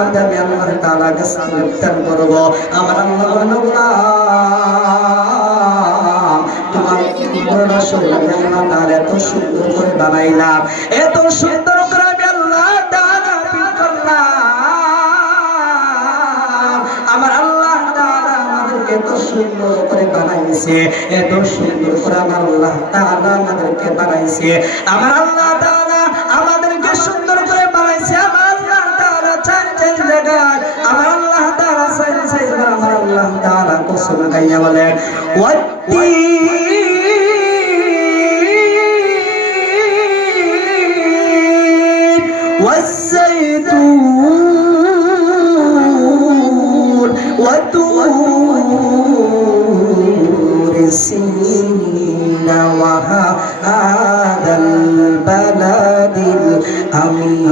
আমি আল্লাহ তাআলা গ্রেফতার করব। আমার আল্লাহ তোমার রাসূল আল্লাহ তাআলা এত সুন্দর করে বানাইলাম, এত সুন্দর করে আমি আল্লাহ তাআলা করলাম। আমার আল্লাহ তাআলা আমাদেরকে এত সুন্দর করে বানাইছে, এত সুন্দর করে আমার আল্লাহ তাআলা আমাদেরকে বানাইছে। আমার আল্লাহ তাআলা আমাদেরকে সুন্দর করে বানাইছে। আমার আল্লাহ তাআলা চার জায়গায় আমার আল্লাহ তাআলা আমার আল্লাহ তাআলা কসম খাইয়া বলেন والزيتون وطور سينين وهذا البلد الأمين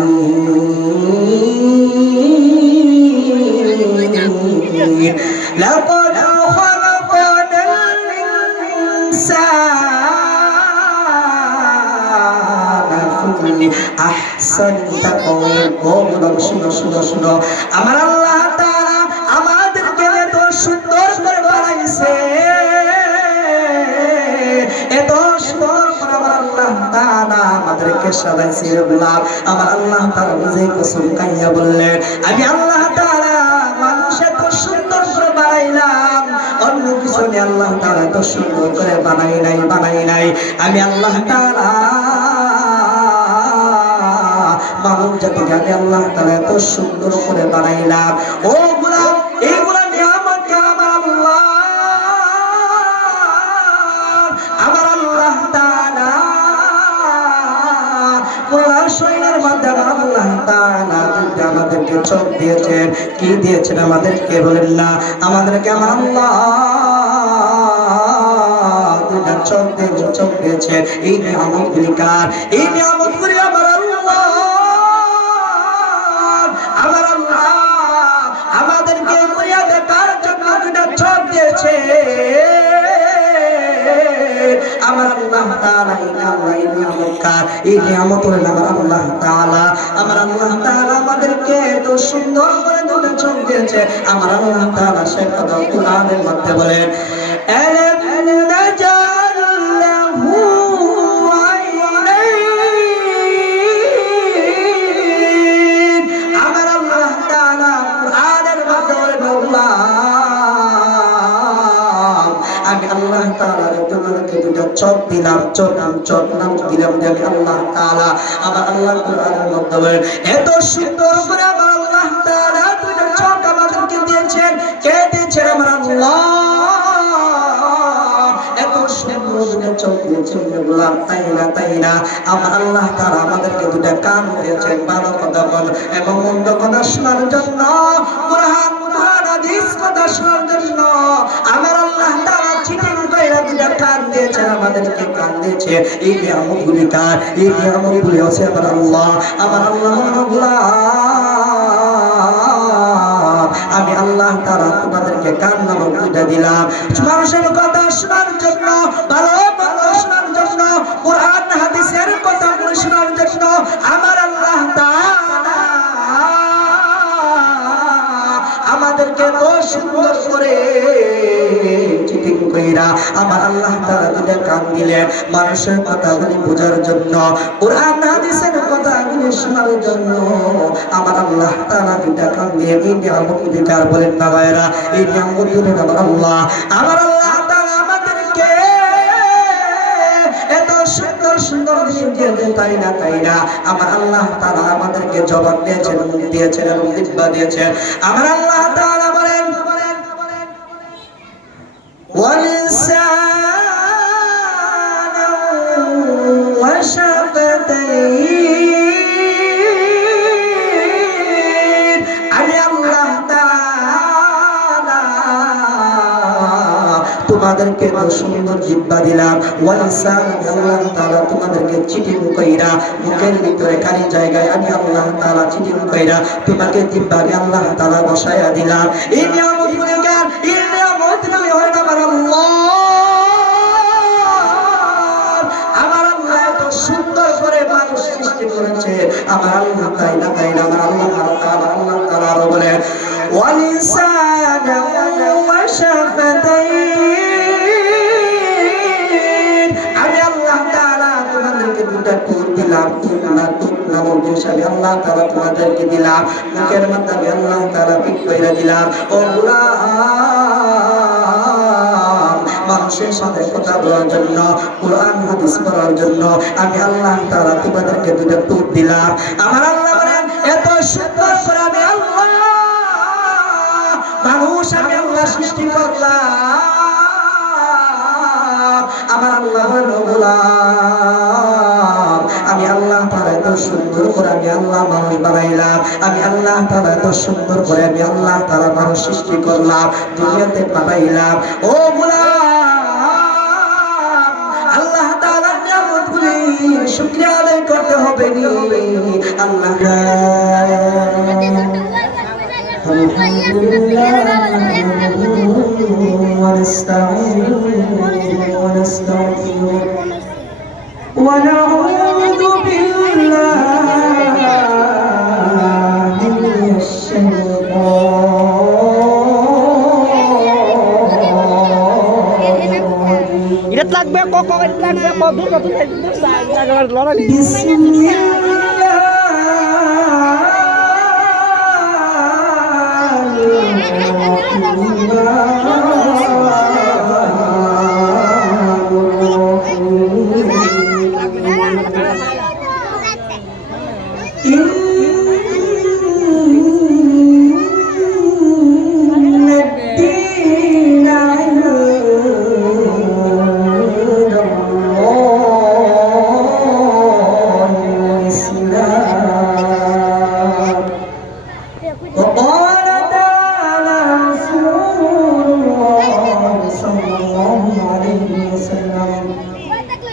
لقد خلقنا الإنسان আহসান তাকওয়িম। ও বলুন শুনো শুনো শুনো, আমার আল্লাহ তাআলা আমাদেরকে এত সুন্দর করে বানাইছে, এত সুন্দর করে আমার আল্লাহ তাআলা আমাদেরকে সাজাইছে। বললাম আমার আল্লাহ তাআলা নিজে কসম খাইয়া বললেন আমি আল্লাহ তাআলা মানুষকে এত সুন্দর করে বানাইলাম, অন্য কিছু আমি আল্লাহ তাআলা এত সুন্দর করে বানাই নাই। আমি আল্লাহ তাআলা মানব জাতিকে আমি আল্লাহ তাআলা এত সুন্দর করে বানাইলাম। ও গোলাম, এইগুলা নিয়ামত আমার আল্লাহ তাআলা কোরআন শরীফের মাধ্যমে আল্লাহ তাআলা আমাদেরকে চোখ দিয়েছেন। কি দিয়েছেন আমাদেরকে বলেন না? আমাদেরকে আমার আল্লাহ দুইটা চোখ দিয়েছেন। এই নিয়ামতগুলি কার? এই নিয়ামতগুলি আমার আমাদেরকে দুনিয়া দেখার জন্য দুইটা চোখ দিয়েছে আমার আল্লাহ তাআলা। এই নিয়ামতকার, এই নিয়ামত হলেন আমার আল্লাহ তাআলা। আমার আল্লাহ তাআলা আমাদেরকে এত সুন্দর করে দুইটা চোখ দিয়েছে। আমার আল্লাহ তাআলা সে কথা কোরআনের মধ্যে বলেন আমি আল্লাহ তাআলা তোমাদেরকে দুটো চোখ দিলাম, চোখ নাম দিলাম যে আমি আল্লাহ তাআলা। আমার আল্লাহ কোরআনের মধ্যে বলেন এত সুন্দর করে আমার আল্লাহ তাআলা দুটো চোখ আমাদেরকে দিয়েছেন। কে দিয়েছেন? আমার আল্লাহ। এত সুন্দর দুটো চোখ দিয়েছেন বললাম, তাই না? আমার আল্লাহ তাআলা আমাদেরকে দুটো কান দিয়েছেন ভালো কথা বল এবং মন্দ কথা শোনার জন্য, কোরআন হাদিস কথা শোনার জন্য। আমার আল্লাহ তাআলা চিঠির কইরা দুটা কান দিয়েছেন, আমাদেরকে কান দিয়েছে। এই নিয়ামতগুলি কার? এই নিয়ামতগুলি আছে আমার আল্লাহ। আমার আল্লাহ আমি আল্লাহ তাআলা তোমাদেরকে কান নামক দুইটা দিলাম মানুষের কথা শোনার জন্য, ভালো মন্দ শোনার জন্য, কোরআন হাদিসের কথাগুলো শোনার জন্য। আমার আল্লাহ তাআলা আমাদেরকে তো সুন্দর করে চিঠিং কইরা আমার আল্লাহ তাআলা দুইটা কান দিলেন মানুষের কথাগুলি বোঝার জন্য, কোরআন হাদিসের কথাগুলি শোনার জন্য। আমার আল্লাহ তাআলা দুইটা কান দিয়ে এই নিয়ামতগুলি কার বলেন না ভাইরা? এই নিয়ামতগুলি আমার আল্লাহ। আমার আল্লাহ তাআলা আমাদেরকে এত সুন্দর সুন্দর জিনিস দিয়েছেন, তাই না? আমার আল্লাহ তাআলা আমাদেরকে জবান দিয়েছেন, মুখ দিয়েছেন এবং জিহ্বা দিয়েছেন। আমার আল্লাহ তাআলা বলেন ওয়ালিসানা ওয়া শাফাতাইন। আমি আল্লাহ তাআলা তোমাদেরকে সুন্দর জিহ্বা দিলাম। ওয়ালিসানা আল্লাহ তাআলা তোমাদেরকে চিঠি কইরা মুখের ভিতরে কারি জায়গায় আমি আল্লাহ তাআলা চিঠি কইরা তোমাকে জিহ্বা আল্লাহ তাআলা বসায়া দিলাম। এই নিয়ামতগুলি কার? এই নিয়ামতগুলি হয় আমার আল্লাহ। আমার আল্লাহ এত সুন্দর করে মানুষ সৃষ্টি করেছে। আমার আল্লাহ তাই না আমার আল্লাহ তাআলা আরো বলেন ওয়ালিসানা ওয়া শাফাতাইন আমি আল্লাহ তাআলা তোমাদেরকে দুটো ঠোঁট দিলাম নামক জিনিস আমি আল্লাহ তাআলা তোমাদেরকে দিলাম মুখের মাধ্যমে আল্লাহ তাআলা পিক কইরা দিলাম ও মানুষের সাথে কথা বলার জন্য কোরআন হাদিস পড়ার জন্য আমি আল্লাহ তাআলা তোমাদেরকে দুটো ঠোঁট দিলাম আমার আল্লাহ বলেন এত সুন্দর করে আমি আল্লাহ মানুষ আমি আল্লাহ সৃষ্টি করলাম আমার আল্লাহ গোলাম আমি আল্লাহ তাআলা এত সুন্দর করে আমি আল্লাহ মানুষ বানাইলাম আমি আল্লাহ তাআলা এত সুন্দর করে আমি আল্লাহ তাআলা মানুষ সৃষ্টি করলাম দুনিয়াতে পাঠাইলাম ও গোলাম আল্লাহ তাআলার নিয়ামতগুলি শুকরিয়া আদায় করতে হবে নি আল্লাহ ونستغفره ونعوذ بالله من الشيطان এটা লাগবে কোকো লাগবে কদুর কদুর লাগবে লড়াই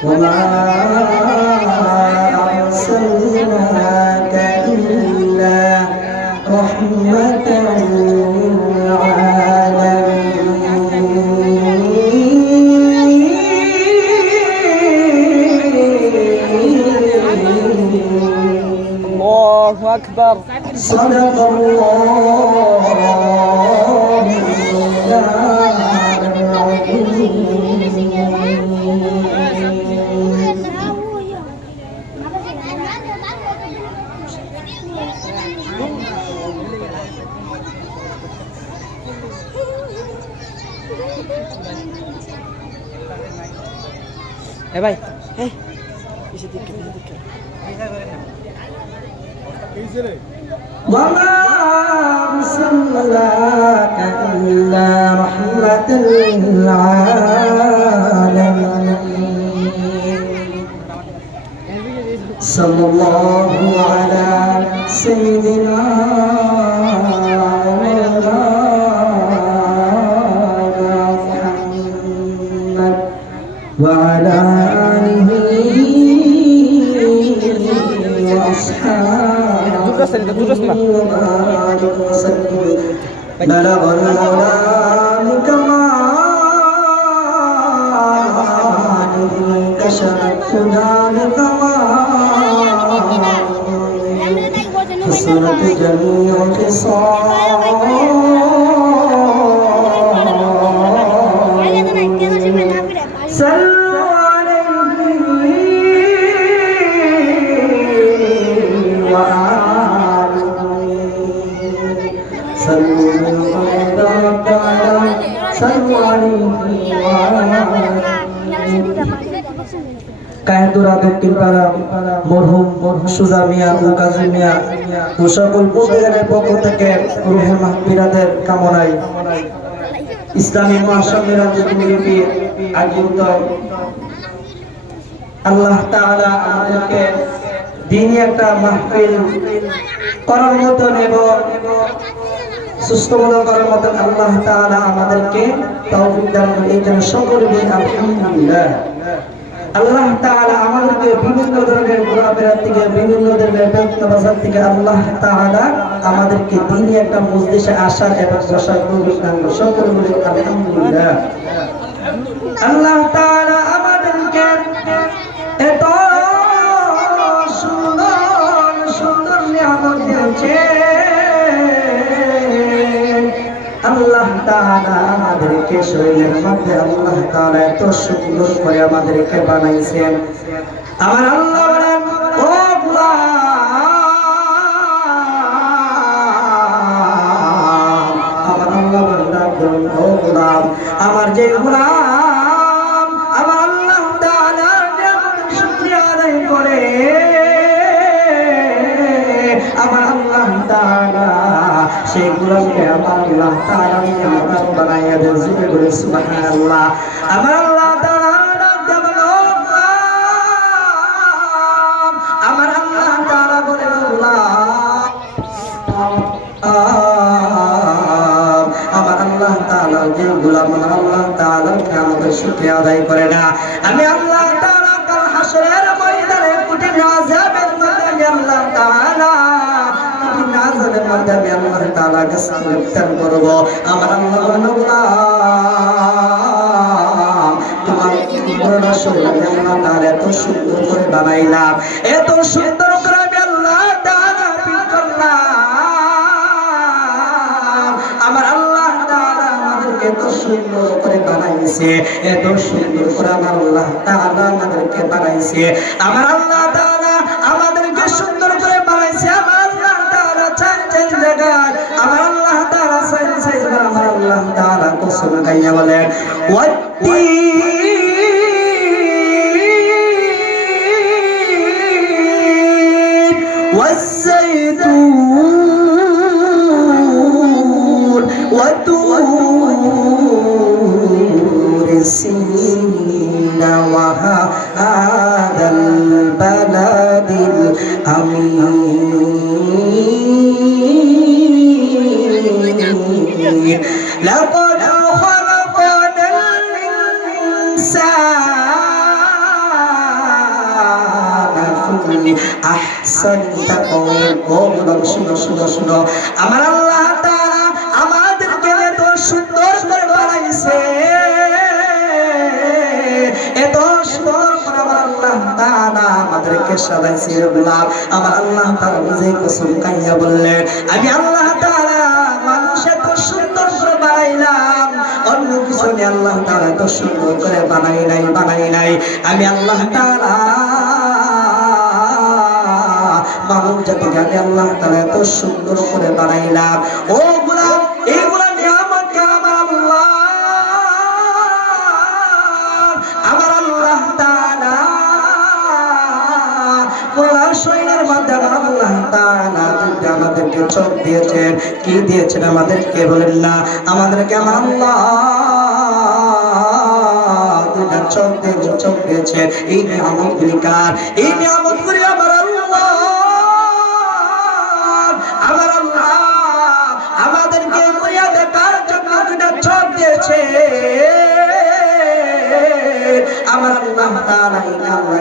وما أرسلناك إلا رحمة للعالمين الله أكبر صدق الله এ ভাই এই পিছে দিকে وما أرسلناك إلا رحمة للعالمين صلى الله على سيدنا محمد وعلى آله وأصحابه وبارك وسلم بلغ العلا بكماله كشف الهدى بكماله حسنت جميع الخصال কাহেদুরা দক্ষিণ পাড়া মরহুম সুজা মিয়া ও কাজী মিয়া ও সকল প্রতিষ্ঠানের পক্ষ থেকে রুহে মাহফিরাতের কামনায় ইসলামী মহাসম্মেলন আয়োজিত আল্লাহ তাআলা আমাদেরকে দিনী একটা মাহফিল করার মতন এবং সুস্থমূলক করার মতন আল্লাহ তাআলা আমাদেরকে তৌফিক দান করেন এই জন্য সকলে বলি আলহামদুলিল্লাহ। আল্লাহ তাআলা আমাদেরকে বিভিন্ন ধরনের ঘোরাফেরার থেকে বিভিন্ন ধরনের ব্যস্ততার থেকে আল্লাহ তাআলা আমাদেরকে দিনী একটা মজলিসে আসার এবং বসার তৌফিক দান করেন সকলে বলি আলহামদুলিল্লাহ। আল্লাহ তাআলা আমাদেরকে এত সুন্দর সুন্দর নিয়ামত দিয়েছে তাআলা আমাদেরকে শরীরের মধ্যে আল্লাহ তাআলা এত সুন্দর করে আমাদেরকে বানাইছেন। আমার আল্লাহ বলেন, ও গোলাম, আমার আল্লাহ বলেন, ও গোলাম, আমার যে গোলাম আমার আল্লাহ তাআলার নিয়ামতের শুকরিয়া আদায় করে, আমার আল্লাহ তাআলা সেই গোলামকে আমার আল্লাহ তাআলা নিয়ামত বানাইয়া দেন। জোরে বলে সুবহানাল্লাহ। আমার আল্লাহ তাআলা ডাক দেন, ও গোলাম, আমার আল্লাহ তাআলা বলেন, গোলাম, আমার আল্লাহ তাআলা যে গোলাম আমার আল্লাহ তাআলা নিয়ামতের শুকরিয়া আদায় করে না, আমি আল্লাহ তাআলা কাল হাসরের ময়দানে কঠিন আযাবের মধ্যে আল্লাহ তাআলা নাজরের মধ্যে আমি আল্লাহ তাআলা কাছে গ্রেফতার করব। আমার আল্লাহ তোমার পুরো শরীর আল্লাহ তাআলা এত সুন্দর করে বানাইলাম, এত সুন্দর করে আমি আল্লাহ তাআলা ফিট করলাম। আমার আল্লাহ তাআলা আমাদেরকে এত সুন্দর করে বানাইছে, এত সুন্দর করে আমার আল্লাহ তাআলা আমাদেরকে বানাইছে। আমার আল্লাহ তাআলা আমাদেরকে সুন্দর করে বানাইছে। আমার আল্লাহ তাআলা চার জায়গায় আমার আল্লাহ তাআলা আমার আল্লাহ তাআলা কসম খাইয়া বলেন, والزيتون وطور سينين وهذا البلد الأمين لقد خلقنا الإنسان في أحسن تقويم। শুনো শুনো শুনো, আমার আল্লাহ তাআলা আমাদেরকে এত সুন্দর করে বানাইছে, এত সুন্দর করে আমার আল্লাহ তাআলা আমাদেরকে সাজাইছে। গোলাম, আমার আল্লাহ তাআলা নিজে কসম খাইয়া বললেন, আমি আল্লাহ তাআলা মানুষ এত সুন্দর করে বানাইলাম, অন্য কিছু আমি আল্লাহ তাআলা এত সুন্দর করে বানাই নাই। আমি আল্লাহ তাআলা মানব জাতিকে আমি আল্লাহ তাআলা এত সুন্দর করে বানাইলাম। ও গোলাম, এইগুলা নিয়ামত আমার আল্লাহ তাআলা গোলাম শরীরের মধ্যে আমার আল্লাহ তাআলা আমাদেরকে চোখ দিয়েছেন। কি দিয়েছেন আমাদেরকে বলেন না? আমাদেরকে আমার আল্লাহ দুইটা চোখ দিয়েছেন। এই নিয়ামতগুলি কার? এই নিয়ামতগুলি আমার আমাদেরকে করিয়া দেখার জন্য দুইটা চোখ দিয়েছে আমার আল্লাহ তাআলা।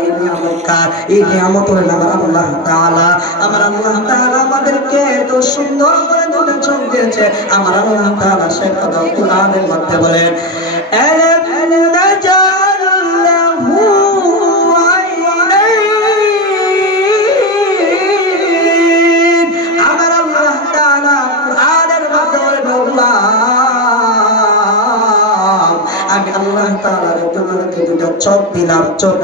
এই নিয়ামত কার? এই নিয়ামত হলেন আমার আল্লাহ তাআলা। আমার আল্লাহ তাআলা আমাদেরকে এত সুন্দর করে দুইটা চোখ দিয়েছে। আমার আল্লাহ তাআলা সে কথা কোরআনের মধ্যে বলেন, আমি আল্লাহ তাআলা তোমাদেরকে দুটো চোখ দিলাম, চোখ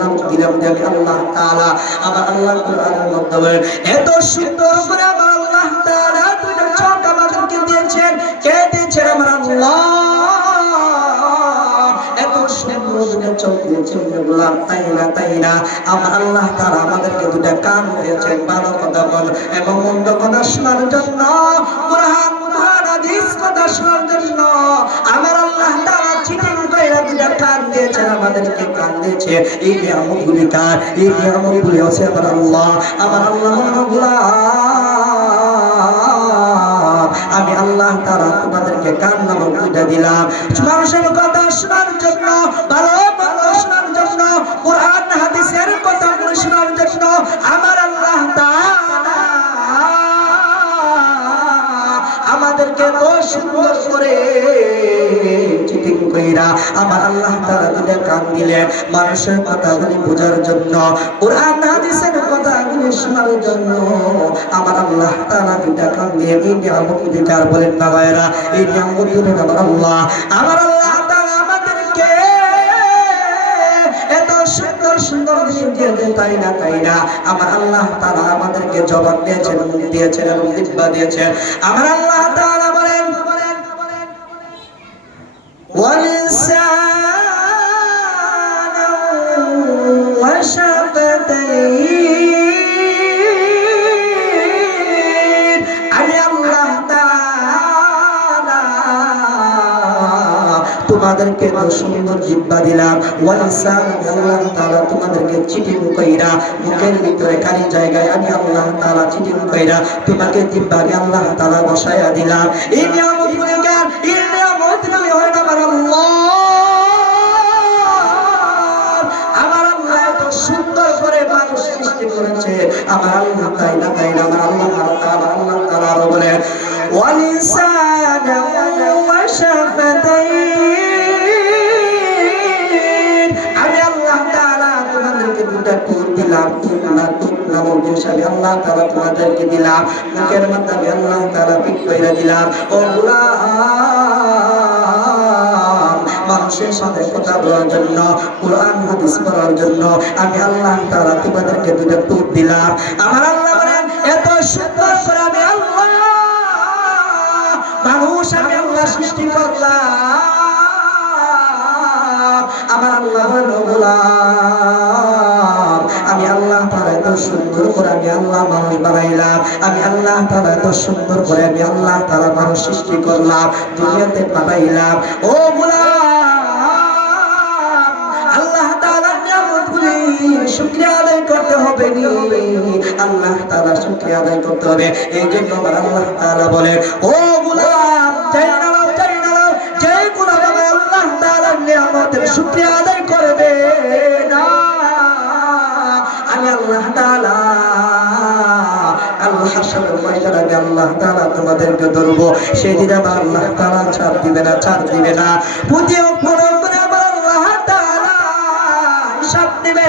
নাম দিলাম। আমি আল্লাহ তাআলা আমার আল্লাহ কোরআনের মধ্যে বলেন, এত সুন্দর করে আমার আল্লাহ তাআলা দুটো চোখ আমাদেরকে দিয়েছেন। কে দিয়েছেন? আমার আল্লাহ। এত সুন্দর দুটো চোখ দিয়েছেন বললাম, তাই না? আমার আল্লাহ তাআলা আমাদেরকে দুটো কান দিয়েছেন, ভালো কথা বল এবং মন্দ কথা শোনার জন্য, কুরআন হাদিস কথা শোনার জন্য। আমার আল্লাহ তাআলা চিটিং কইরা দুটা কান দিয়েছেন, আমাদেরকে কান দিয়েছে। এই নিয়ামতগুলি কার? এই নিয়ামতগুলি আছে আমার আল্লাহ। আমার আল্লাহ আমি আল্লাহ তাআলা তোমাদেরকে কান নামক দুইটা দিলাম, মানুষের কথা শোনার জন্য, ভালো মন্দ শোনার জন্য, কুরআন হাদিসের কথা শোনার জন্য। আমার আল্লাহ তাআলা আমাদেরকে তো সুন্দর করে চিটিং কইরা আমার আল্লাহ তাআলা দুইটা কান দিলেন মানুষের কথাগুলি বোঝার জন্য, কুরআন হাদিসের কথাগুলি কৃষ্ণার জন্য আমার আল্লাহ তাআলা দুইটা কান দিয়ে এই নিয়ামত অধিকার বলেন না ভাইরা, এই নিয়ামত দিলেন আমার আল্লাহ তাআলা আমাদেরকে এত সুন্দর সুন্দর দিন দিয়েছে, তাই না আমার আল্লাহ তাআলা আমাদেরকে জবান দিয়েছেন, মুখ দিয়েছেন এবং জিহ্বা দিয়েছেন। আমার আল্লাহ তাআলা বলেন ওয়ালিসানা ওয়া শাফাতাইন, আমি আল্লাহ তাআলা তোমাদেরকে সুন্দর জিহ্বা দিলাম। ওয়ালিসান, আল্লাহ তাআলা তোমাদেরকে চিঠি মুকাইরা মুখের ভিতরে খালি জায়গায় আমি আল্লাহ তাআলা চিঠি মুকাইরা তোমাকে জিহ্বা আমি আল্লাহ তাআলা বসায়া দিলাম। এই নিয়ামত গুলিকার এই নিয়ামত গুলি হয় আমার আল্লাহ। আমার আল্লাহ এত সুন্দর করে মানুষ সৃষ্টি করেছে আমার আল্লাহ, তাই না আমার আল্লাহ তাআলা আরো বলেন ওয়ালিসানা ওয়া শাফাতাইন, আমি আল্লাহ তাআলা তোমাদেরকে দুটা টুক দিলাম, নামক জিনিস আমি আল্লাহ তাআলা তোমাদেরকে দিলাম। মুখের মধ্যে আমি আল্লাহ তাআলা পিক কইরা দিলাম। ও গোলাম, মানুষের সাথে কথা বলার জন্য, কোরআন হাদিস পড়ার জন্য আমি আল্লাহ তাআলা তোমাদেরকে দুটা টুক দিলাম। আমার আল্লাহ বলেন এত সুন্দর করে আমি আল্লাহ মানুষ আমি আল্লাহ সৃষ্টি করলাম। আমার আল্লাহ গোলাম, আমি আল্লাহ তাআলা এত সুন্দর করে আমি আল্লাহ মানুষ বানাইলাম। আমি আল্লাহ তাআলা এত সুন্দর করে আমি আল্লাহ তাআলা মানুষ সৃষ্টি করলাম, দুনিয়াতে পাঠাইলাম। ও গোলাম, আল্লাহ তাআলার নিয়ামতগুলি শুকরিয়া আদায় করতে হবে নি, আল্লাহ তাআলা শুকরিয়া আদায় করতে হবে। এই জন্য আমার আল্লাহ তাআলা বলেন ও গোলাম, যে গোলাম আমার আল্লাহ তাআলার নিয়ামতের শুকরিয়া আদায় করবে না, আমি আল্লাহ তাআলা আল্লাহ হাসরের ময়দানে আল্লাহ তাআলা তোমাদেরকে ধরবো। সেদিন আমার আল্লাহ তাআলা ছাড় দিবে না। প্রতি অক্ষরে আমার আল্লাহ তাআলা হিসাব দিবে।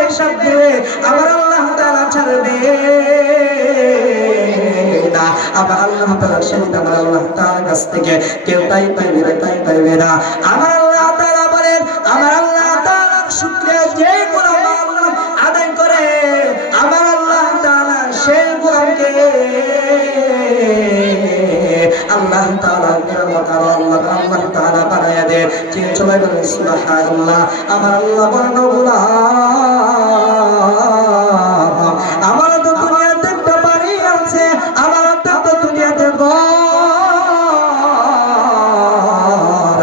আমার আল্লাহ তাআলা ছাড়বে না। আমার আল্লাহ তাআলা সেদিন আমার আল্লাহ তাআলার কাছ থেকে কেউ তাই পাইবে না। আমার আল্লাহ তাআলা বলেন আমার আল্লাহ তাআলার শুকরিয়া যে গোলাম আদায় করে আমার আল্লাহ তাআলা সেই গোলামকে আল্লাহ তাআলা নিয়ামত আর আল্লাহ তাআলা বানায়া দেয়। যে সবাই বলে সুবহানাল্লাহ। আমার আল্লাহ বলেন গোলাম, আমার তো দুনিয়াতে একটা বাড়ি আছে, আমার তো দুনিয়াতে ঘর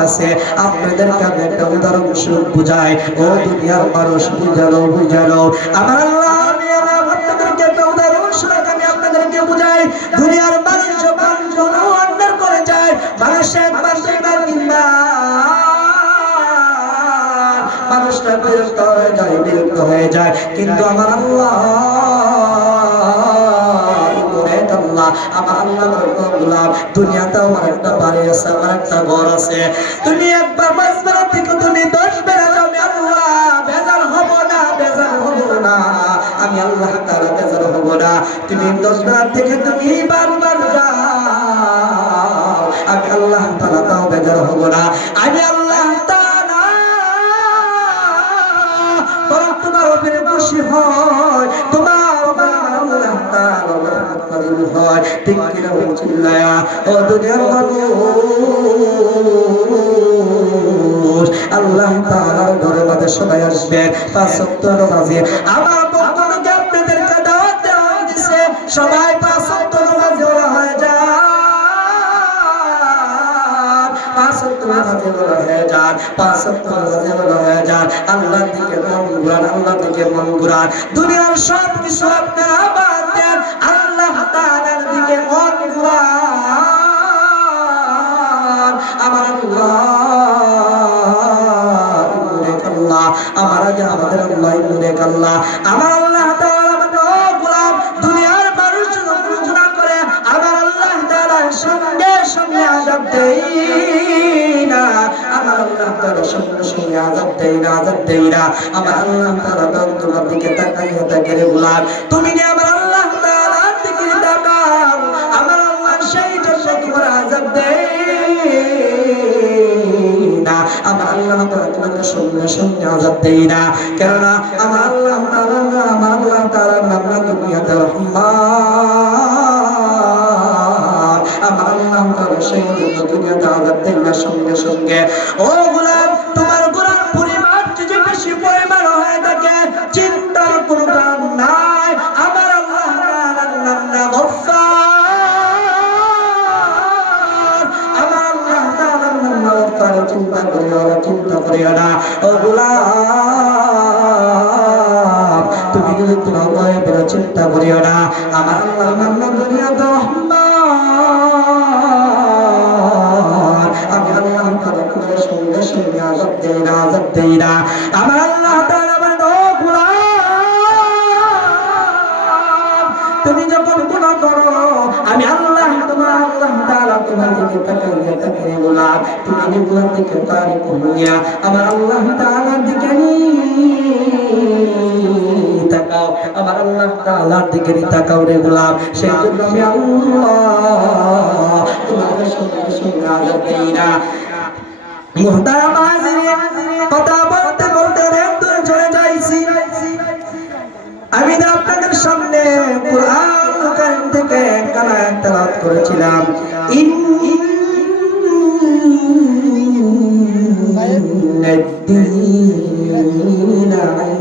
আছে। আপনাদেরকে আমি একটা উদাহরণ স্বরূপ বুঝাই। ও দুনিয়ার মানুষ বুঝালো আমার আল্লাহ, আমি আপনাদেরকে একটা উদাহরণ স্বরূপ আমি আপনাদেরকে বুঝাই। দুনিয়ার মানুষ যখন অন্যায় করে যায়, মানুষের একবার দুইবার তিনবার মানুষটা বিরক্ত হয়ে যায়, কিন্তু আমার আল্লাহ দুনিয়াতে আমার একটা বাড়ি আছে, আমার একটা ঘর আছে। তুমি একবার 5 বেলা থেকে তুমি 10 বেলা যাও, আমি আল্লাহ বেজার হব না, আমি আল্লাহ তাআলা বেজার হব না। তুমি 10 বেলা থেকে তুমি বারবার যাও, আমি আল্লাহ তাআলা তাও বেজার হব না। আমি আল্লাহ তাআলা বরং তোমার উপরে খুশি হয়, তোমার উপরে আল্লাহ তাআলা নাযিল হয়। ঠিক কিনা চিল্লায়া ও দুনিয়ার মানুষ, আল্লাহ তাআলার ঘরের মধ্যে সবাই আসবেন 5 ওয়াক্ত নামাজে। আমার পক্ষ থেকে আপনাদেরকে দাওয়াত দেওয়া হয়েছে, সবাই 5 ওয়াক্ত নামাজে হয়ে যান, 5 ওয়াক্ত নামাজে হয়ে যান। আল্লাহর দিকে মন ঘুরান, দুনিয়ার সব কিছু আপনারা বাদ দেন, আল্লাহ তাআলার দিকে মন ঘুরান। আমার আল্লাহ আমার আগে আমাদের আল্লাহ আল্লাহ আমার আল্লাহ তাআলা গোলাম দুনিয়ার মানুষ যখন গুনাহ করে আমার আল্লাহ তাআলা সঙ্গে সঙ্গে আযাব দেয় না। আমার আল্লাহ তাআলা সঙ্গে আযাব দেয় না। আমার আল্লাহ তাআলা তোমার দিকে তাকাইয়া থাকে, গোলাম তুমি কি আমার আল্লাহ দেই না, কেননা আমার আল্লাহ তাআলার নাম না দুনিয়াতে রহমান। আমার আল্লাহ তাআলা সেই দুনিয়াতে আযাব দেন না সঙ্গে সঙ্গে। ও গোলাম, তোমার গুনার পরিমাণ যদি বেশি পরিমাণ হয়ে থাকে, চিন্তার কোনো কারণ নাই। আমার আল্লাহ তাআলার নাম না গফফার। আমার আল্লাহ তাআলার নাম না গফফার। চিন্তা করিও না ও গোলাম, তুমি যদি তোমার গয়বের চিন্তা করিও না। আমার আল্লাহর নাম না দুনিয়াতে রহমান। আমি আল্লাহ তাআলা তোমার সঙ্গে সঙ্গে আযাব দেই না। আমার আল্লাহ তাআলা বলেন, ও গোলাম, তুমি যখন গুনাহ করো, আমি আল্লাহ তাআলা তোমার দিকে তাকাই গোলাম, তুমি গুনাহ থেকে তারিক হইয়া আমার আল্লাহ তাআলার দিকে তাকাও। আমার আল্লাহ তাআলার দিকে তাকাও রে গোলাম। সেই জন্য আমি আল্লাহ তোমাকে সঙ্গে সঙ্গে আযাব দেই না। মুহতারাম হাজিরিন, কথা বলতে বলতে রেত চলে যাইছি। আমি আপনাদের সামনে কুরআন কারীম থেকে কালাম তেলাওয়াত করেছিলাম। ইন্নাদ-দীন ইনদাল্লাহিল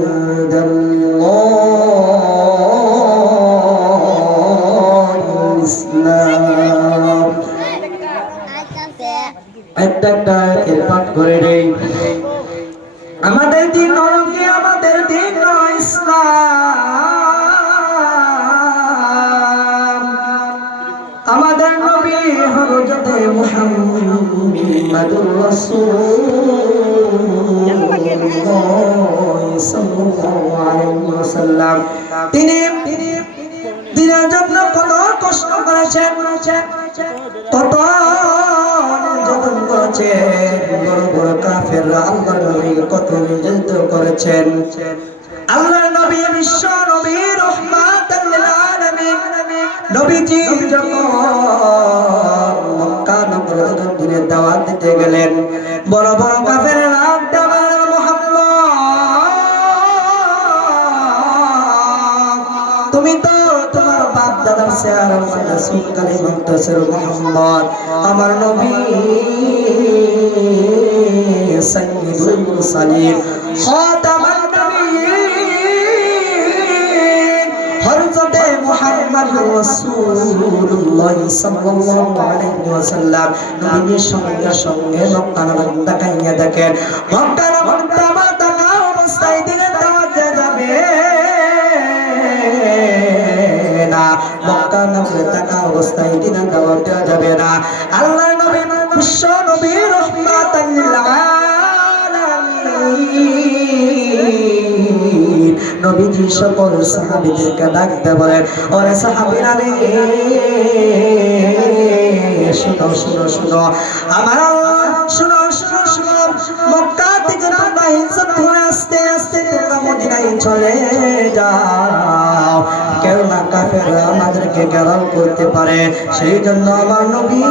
ইসলাম। একটা আয়াতের পাঠ করে দেই। আমাদের দিন হলো কি? আমাদের দিন নয় ইসলাম। আমাদের নবী হযরত মুহাম্মদুর রাসূলুল্লাহ সাল্লাল্লাহু আলাইহি ওয়াসাল্লাম, তিনি দিনের জন্য কত কষ্ট করেছেন, কত নির্যাতন করেছেন। বড় বড় কাফেররা আল্লাহর নবীকে কত নির্যাতন করেছেন। আল্লাহর নবী বিশ্ব নবী রাহমাতাল লিল আলামিন, নবীজি যখন মক্কা নগরে দিনের দাওয়াত দিতে গেলেন, বড় বড় কাফেররা দাওয়াত মুহাম্মদ, তুমি তো তোমার বাপ দাদার চেহারা রাসূল কালিমা তাসির মুহাম্মদ, আমার নবী সাইয়্যিদুল মুরসালিন খাতামান নবিয়্যিন হযরত মুহাম্মদুর রাসূলুল্লাহ সাল্লাল্লাহু আলাইহি ওয়াসাল্লাম নবীর সঙ্গে সঙ্গে মক্কা নগরী তাকাইয়া দেখেন। মক্কা নগরী তাকা অবস্থায় দিনের দাওয়াত যাবে না, মক্কা নগরী তাকা অবস্থায় দিনের দাওয়াত যাবে না। আল্লাহর নবী বিশ্ব নবী রাহমাতাল লিল আলামিন, নবীজি সকল সাহাবীদেরকে ডাকতে বলেন, ওরে সাহাবীরা রে, শুনো শুনো শুনো, আমার শুনো শুনো শুনো, মক্কা থেকে তোমরা হিজরত করে আস্তে আস্তে তোমরা মদিনায় চলে যাও, কেননা কাফেররা আমাদেরকে ঘেরাও করতে পারে। সেই জন্য আমার নবী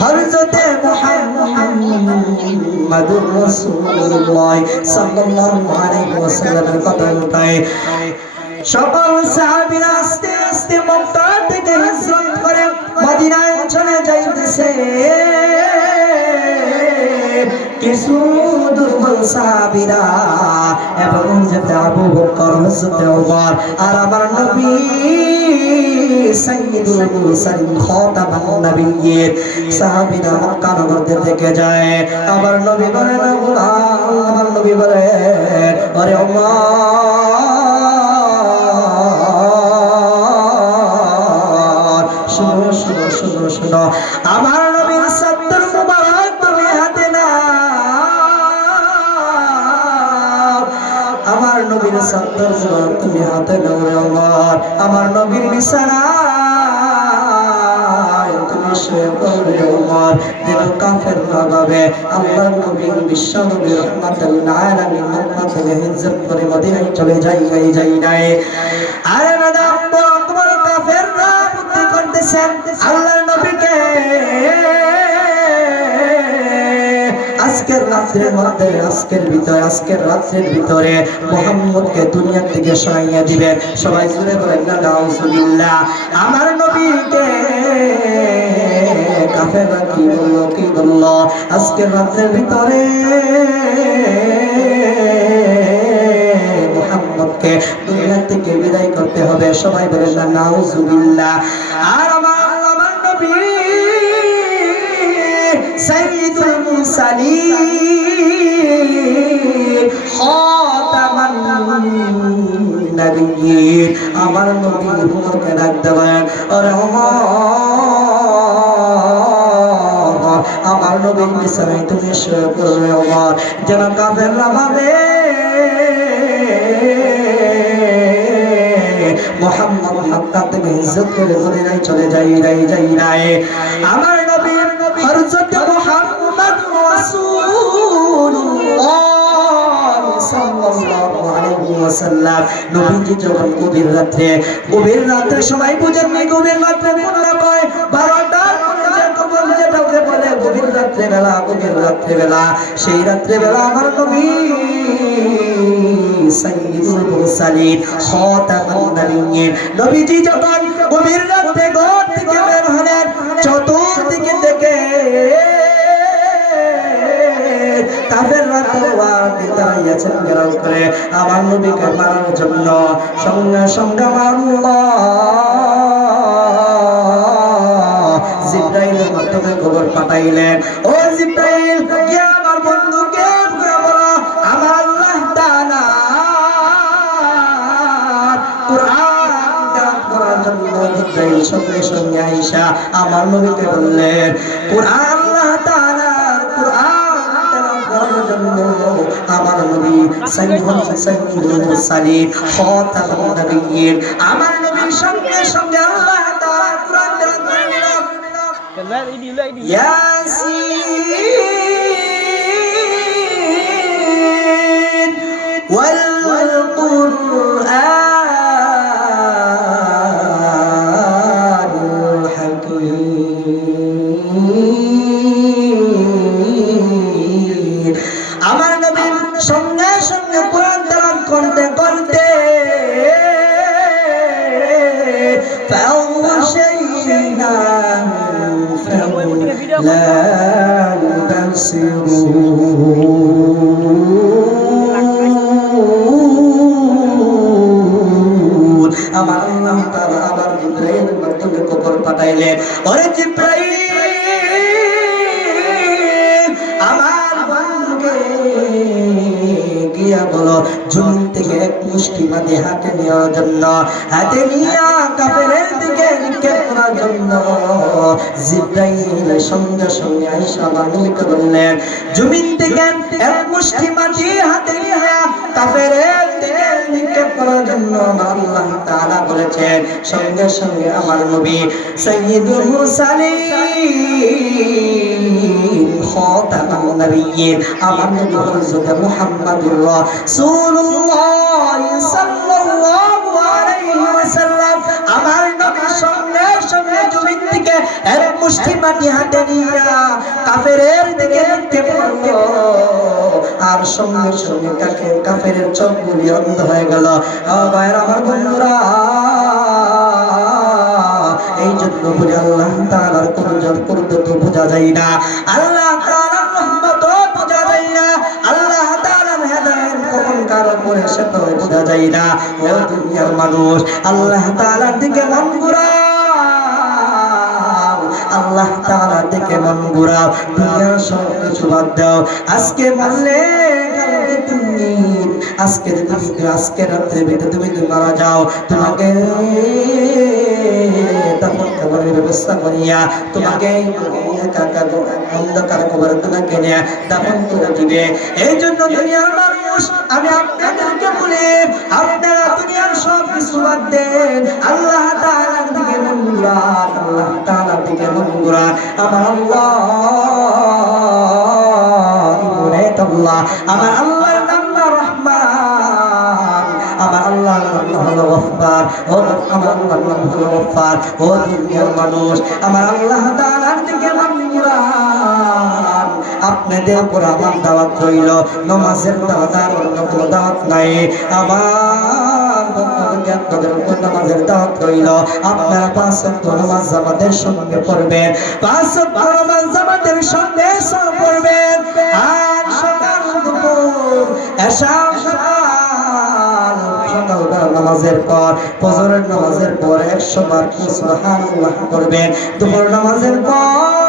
হযরত মুহাম্মদুর রাসূলুল্লাহ সাল্লাল্লাহু আলাইহি ওয়াসাল্লামের কথা উঠায় সকল সাহাবীরা আস্তে আস্তে মক্কা থেকে হিজরত করে মদিনায় চলে যাইতেছে। কিছু দুর্বল সাহাবীরা এবং হযরত আবু বকর, হযরত ওমর আর আমার নবী সাইয়্যিদুল মুরসালিন খাতামান নবিয়্যিন সাহাবীরা মক্কা নগর থেকে যায়। আমার নবী বলেন, আমার নবী বলেন, আরে ওমর, শুনো শুনো শুনো শুনো, আমার নবীর সাত্তর মুবারক তুমি হাতে নাও, আমার নবীর সাত্তর মুবারক তুমি হাতে নাও রে ওমর। আমার নবীর বিছানায় তুমি শুয়ে পড়ো ওমর, যেন কাফেররা ভাবে আল্লাহর নবী বিশ্ব নবী রাহমাতুল আলামিন মক্কা থেকে হিজরত করে মদিনায় চলে যাই নাই। আরে ম্যাডাম, বড় কাফেররা বুদ্ধি করতেছেন আল্লাহর নবীকে আজকের রাত রাত্রের মধ্যে আজকের রাত্রের ভিতরে মুহাম্মদকে দুনিয়া থেকে সরাইয়া দিবেন। সবাই জুড়ে বলেন না নাউজুবিল্লাহ। আমার নবীকে কাফেররা কি বলল আজকের রাত্রের ভিতরে মুহাম্মদকে দুনিয়া থেকে বিদায় করতে হবে। সবাই বলেন না নাউজুবিল্লাহ। আর আমার নবী সাইয়্যিদুল মুরসালিন খাতামান নবিয়্যিন, আমার নবী উম্মতকে ডাক দেবেন, ওরে ওমর, আমার নবীর বিছানায় তুমি শুয়ে পড়বে ওমর, যেন কাফেররা ভাবে মুহাম্মদ মক্কা থেকে হিজরত করে মদিনায় চলে যাই নাই। আমার নবী হযরত মুহাম্মদ রাসূলুল্লাহ সাল্লাল্লাহু আলাইহি ওয়াসাল্লাম নবীজি যখন গভীর রাত্রে সবাই বুঝেন নি, গভীর রাত্রে মনে কয় 12টা যেটাকে বলে গভীর রাত্রে বেলা, সেই রাত্রে বেলা আমার নবী সাইয়্যিদুল মুরসালিন খাতামান নবিয়্যিন নবীজি যখন গভীর রাতে ঘর থেকে বের হলেন, চতুর্দিকে দেখে কাফেররা তলোয়ার দিয়ে দাঁড়িয়েছেন ঘেরাও করে আমার নবীকে মারার জন্য। সঙ্গে সঙ্গে আল্লাহ জিবরাইলের মাধ্যমে খবর পাঠাইলেন, ও জিবরাইল গিয়ে আমার বন্ধুকে বলো আমার আল্লাহ তাআলা কুরআন তেলাওয়াত করার জন্য। জিবরাইল সঙ্গে সঙ্গে আয়েশা আমার নবীকে বললেন, কুরআন আল্লাহ তাআলার কুরআন তেলাওয়াত করার জন্য আমার নবী সাইয়্যিদুল মুরসালিন খাতামুন নবিয়্যিন আমার নবীর সঙ্গে সঙ্গে আল্লাহ তাআলা কুরআন তেলাওয়াত করলেন। ইয়াসিন ওয়াল কুরআনিল হাকীম। আমার নবীর সঙ্গে সঙ্গে কোরআন তেলাওয়াত করতে করতে فأغشينا فهم لا يبصرون আমার আল্লাহ তাআলা আবার জিবরাইলের মাধ্যমে খবর পাঠাইলেন, ওরে জিবরাইল আমার বন্ধুকে গিয়া বলো জমিন থেকে এক মুষ্টি মাটি হাতে নেওয়ার জন্য, হাতে নিয়ে কাফেরের দিকে নিক্ষেপ করার জন্য। জিবরাইল সঙ্গে সঙ্গে আয়েশা আমার নবীকে বললেন, জমিন থেকে এক মুষ্টি মাটি হাতে নিয়ে কাফেরের দিকে নিক্ষেপ করার জন্য আল্লাহ তাআলা বলেছেন। সঙ্গে সঙ্গে আমার নবী সাইয়্যিদুল মুরসালিন খাতামুন নবিয়্যিন আমার নবী হযরত মুহাম্মদুর রাসূলুল্লাহ সাল্লাল্লাহু আলাইহি ওয়াসাল্লাম আমার নবী সঙ্গে সঙ্গে জমিন থেকে এক মুষ্টি মাটি হাতে নিয়ে কাফেরের দিকে নিক্ষেপ করলো, আর সঙ্গে সঙ্গে কাফেরের চোখগুলি অন্ধ হয়ে গেল। ভাইরা আমার বন্ধুরা, এই জন্য বলি আল্লাহ তাআলার কুদরত বোঝা যায় না, আল্লাহ তাআলার রহমত বোঝা যায় না, আল্লাহ তাআলার হেদায়েত কখন কার উপরে সেটা বোঝা যায় না। ও দুনিয়ার মানুষ, আল্লাহ তাআলার দিকে মন ঘুরাও, আল্লাহ তাআলার দিকে মন ঘুরাও, দুনিয়ার সব কিছু বাদ দাও। আজকে মানলে কালকে তুমি, আজকে রাত্রে ভিতরে তুমি মারা যাও, তোমাকে তখন কবরের ব্যবস্থা করিয়া তোমাকে অন্ধকার কবরে তোমাকে নিয়ে দাফন করে দিবে। এই জন্য দুনিয়ার মানুষ, আমি আপনাদেরকে বলি, আপনারা দুনিয়ার সব কিছু বাদ দেন, আল্লাহ তাআলার দিকে মন ঘুরান, আল্লাহ তাআলার দিকে মন ঘুরান। আমার আল্লাহ আমার আল্লাহর নাম রহমান, আমার আল্লাহর নাম হলো গফফার, ও আমার আল্লাহর নাম হলো গফফার। ও দুনিয়ার মানুষ, আমার আল্লাহ তাআলার দিকে মন ঘুরান, আপনাদের উপর আমার দাওয়াত রইল, নামাজের দাওয়াত আর অন্য কোনো দাওয়াত নাই। আমার বন্ধুদেরকে আপনাদের উপর নামাজের দাওয়াত রইল। আপনারা 5 ওয়াক্ত নামাজ জামাতের সঙ্গে পড়বেন, 5 ওয়াক্ত নামাজ জামাতের সঙ্গে পড়বেন। আর সকাল দুপুর এশা সকালবেলা নামাজের পর, ফজরের নামাজের পর 100 বার সুবহানাল্লাহ করবেন। দুপুর নামাজের পর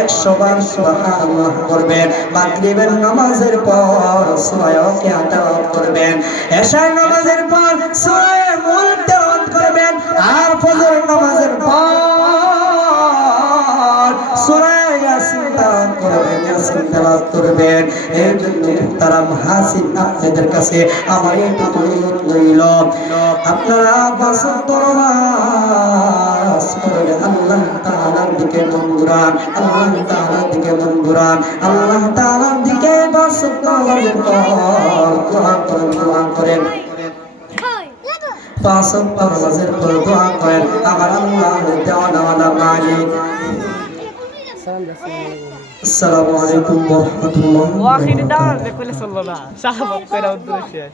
100 বার সুবহানাল্লাহ করবেন। মাগরিবের নামাজের পর সূরা ওয়াকিয়া তেলাওয়াত করবেন। এশার নামাজের পর সূরা মুলক তেলাওয়াত করবেন। আর ফজরের নামাজের পর সূরা ইয়াসিন তেলাওয়াত করবেন, ইয়াসিন তেলাওয়াত করবেন। এই জন্য তারা হাসিন আপনাদের কাছে আমার এইটুকু অনুরোধ রইল, আপনারা 5 ওয়াক্ত নামাজ পড়বেন। আল্লাহ তাআলার দিকে মন ঘুরান, আল্লাহ তাআলার দিকে মন ঘুরান, আল্লাহ তাআলার দিকে 5 ওয়াক্ত নামাজের পর দোয়া করেন, দোয়া করেন। 5 ওয়াক্ত নামাজের পর দোয়া করেন, আমার আল্লাহর দেওয়ানা মালিক। আসসালামু আলাইকুম ওয়া রাহমাতুল্লাহ। ও আখিরি দাঁড়ান দেখলে চললো না, সাহাবত করে উদ্দেশ্যে